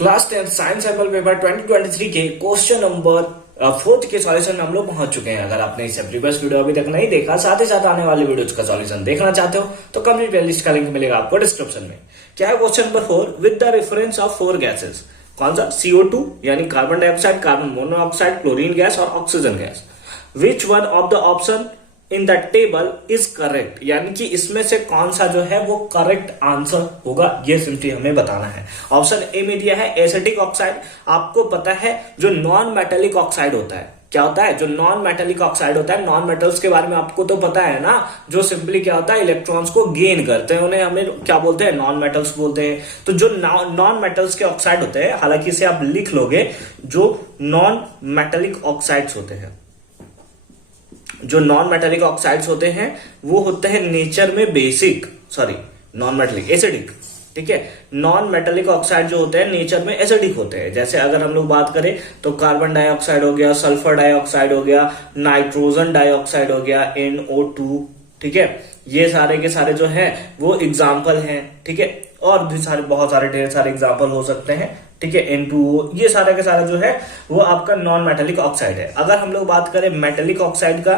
Class 10 science sample paper 2023 के question number 4 के solution में हम लोग पहुंच चुके हैं। अगर आपने इससे प्रीवियस वीडियो अभी तक नहीं देखा, साथ ही साथ आने वाले वीडियोज का सॉल्यूशन देखना चाहते हो तो कंप्लीट प्लेलिस्ट का लिंक मिलेगा आपको डिस्क्रिप्शन में। क्या है question number 4? With the reference of 4 gases, कौन सा? CO2 यानी carbon dioxide, carbon monoxide, chlorine gas और oxygen gas. Which one of the option in the table is correct, यानी कि इसमें से कौन सा जो है वो करेक्ट आंसर होगा, ये सिंपली हमें बताना है। ऑप्शन ए में दिया है एसिटिक ऑक्साइड। आपको पता है जो नॉन मेटेलिक ऑक्साइड होता है, क्या होता है? जो नॉन मेटेलिक ऑक्साइड होता है, नॉन मेटल्स के बारे में आपको तो पता है ना, जो सिंपली क्या होता है, इलेक्ट्रॉन्स को गेन करते हैं, उन्हें हमें क्या बोलते हैं? नॉन मेटल्स बोलते हैं। तो जो नॉन मेटल्स के ऑक्साइड होते हैं, हालांकि इसे आप लिख लोगे, जो नॉन मेटेलिक ऑक्साइड्स होते हैं, जो नॉन मेटेलिक ऑक्साइड्स होते हैं वो होते हैं नेचर में बेसिक, नॉन मेटेलिक, एसिडिक। ठीक है, नॉन मेटेलिक ऑक्साइड जो होते हैं नेचर में एसिडिक होते हैं। जैसे अगर हम लोग बात करें तो कार्बन डाइऑक्साइड हो गया, सल्फर डाइऑक्साइड हो गया, नाइट्रोजन डाइऑक्साइड हो गया, NO2। ठीक है, ये सारे के सारे जो है वो एग्जाम्पल हैं। ठीक है, और भी सारे बहुत सारे ढेर सारे एग्जाम्पल हो सकते हैं। ठीक है, N2O, ये सारे के सारे जो है वो आपका नॉन मेटेलिक ऑक्साइड है। अगर हम लोग बात करें मेटेलिक ऑक्साइड का,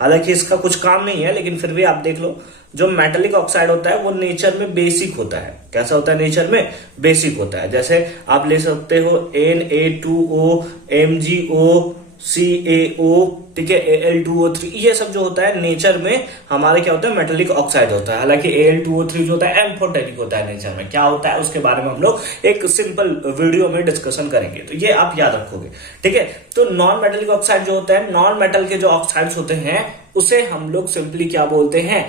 हालांकि इसका कुछ काम नहीं है लेकिन फिर भी आप देख लो, जो मेटेलिक ऑक्साइड होता है वो नेचर में बेसिक होता है। कैसा होता है? नेचर में बेसिक होता है। जैसे आप ले सकते हो Na2O, MgO, CaO, ठीक है, Al2O3, ये सब जो होता है नेचर में हमारे क्या होता है? मेटेलिक ऑक्साइड होता है। हालांकि Al2O3 जो होता है एम्फोटेरिक होता है नेचर में। क्या होता है उसके बारे में हम लोग एक सिंपल वीडियो में डिस्कशन करेंगे, तो ये आप याद रखोगे। ठीक है, तो नॉन मेटेलिक ऑक्साइड जो होता है, नॉन मेटल के जो ऑक्साइड्स होते हैं उसे हम लोग सिंपली क्या बोलते हैं?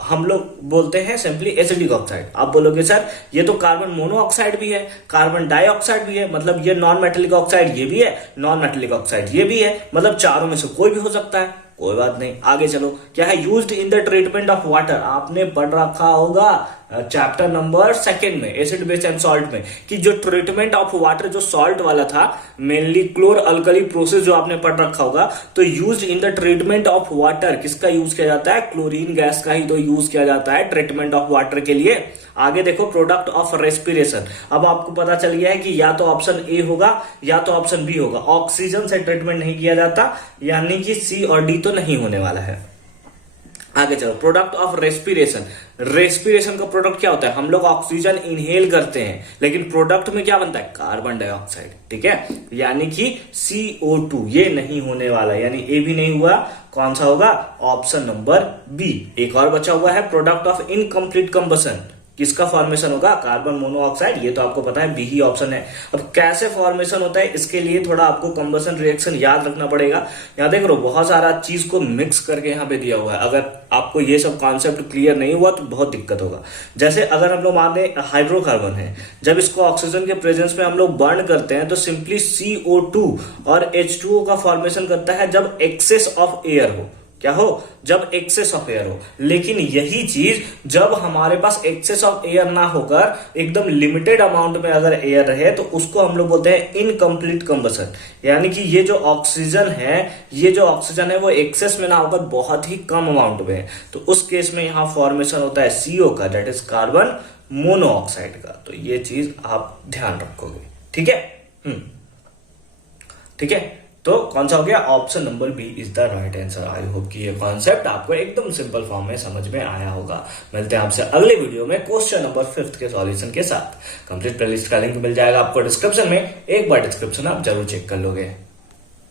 हम लोग बोलते हैं सिंपली एसिडिक ऑक्साइड। आप बोलोगे सर ये तो कार्बन मोनोऑक्साइड भी है, कार्बन डाइऑक्साइड भी है, मतलब ये नॉन मेटेलिक ऑक्साइड ये भी है, नॉन मेटेलिक ऑक्साइड ये भी है, मतलब चारों में से कोई भी हो सकता है। कोई बात नहीं, आगे चलो। क्या है? Used in the treatment of water. आपने पढ़ रखा होगा चैप्टर नंबर 2 में, एसिड बेस एंड सॉल्ट में, कि जो ट्रीटमेंट ऑफ वाटर जो सॉल्ट वाला था, मेनली क्लोर अल्कली प्रोसेस जो आपने पढ़ रखा होगा, तो used in the treatment of water किसका यूज किया जाता है? क्लोरीन गैस का ही तो यूज किया जाता है ट्रीटमेंट ऑफ वाटर के लिए। आगे देखो, प्रोडक्ट ऑफ रेस्पिरेशन। अब आपको पता चल गया है कि या तो ऑप्शन ए होगा या तो ऑप्शन बी होगा। ऑक्सीजन से ट्रीटमेंट नहीं किया जाता, यानी कि सी और डी तो नहीं होने वाला है। आगे चलो, प्रोडक्ट ऑफ रेस्पिरेशन। रेस्पिरेशन का प्रोडक्ट क्या होता है? हम लोग ऑक्सीजन इनहेल करते हैं, लेकिन प्रोडक्ट में क्या बनता है? Carbon dioxide. ठीक है, यानी कि CO2, ये नहीं होने वाला, यानी ए भी नहीं हुआ। कौन सा होगा? Option number B. एक और बचा हुआ है, प्रोडक्ट ऑफ इनकम्प्लीट कंबशन। किसका फॉर्मेशन होगा? कार्बन मोनोऑक्साइड, ये तो आपको पता है, बी ही ऑप्शन है। अब कैसे फॉर्मेशन होता है, इसके लिए थोड़ा आपको कंबशन रिएक्शन याद रखना पड़ेगा। यहाँ देख लो, बहुत सारा चीज को मिक्स करके यहाँ पे दिया हुआ है। अगर आपको ये सब कॉन्सेप्ट क्लियर नहीं हुआ तो बहुत दिक्कत होगा। जैसे अगर हम लोग मान लें हाइड्रोकार्बन है, जब इसको ऑक्सीजन के प्रेजेंस में हम लोग बर्न करते हैं तो सिंपली CO2 और H2O का फॉर्मेशन करता है जब एक्सेस ऑफ एयर हो। क्या हो? जब एक्सेस ऑफ एयर हो। लेकिन यही चीज जब हमारे पास एक्सेस ऑफ एयर ना होकर एकदम लिमिटेड अमाउंट में अगर एयर रहे तो उसको हम लोग बोलते हैं इनकम्प्लीट कंबशन। यानी कि ये जो ऑक्सीजन है वो एक्सेस में ना होकर बहुत ही कम अमाउंट में है, तो उस केस में यहां फॉर्मेशन होता है CO का, दैट इज कार्बन मोनोऑक्साइड का। तो ये चीज आप ध्यान रखोगे। ठीक है, ठीक है, तो कौन सा हो गया? Option number B is the right answer. I hope कि ये कॉन्सेप्ट आपको एकदम सिंपल फॉर्म में समझ में आया होगा। मिलते हैं आपसे अगले वीडियो में क्वेश्चन नंबर 5 के सॉल्यूशन के साथ। कंप्लीट प्लेलिस्ट का लिंक मिल जाएगा आपको डिस्क्रिप्शन में, एक बार डिस्क्रिप्शन आप जरूर चेक कर लोगे।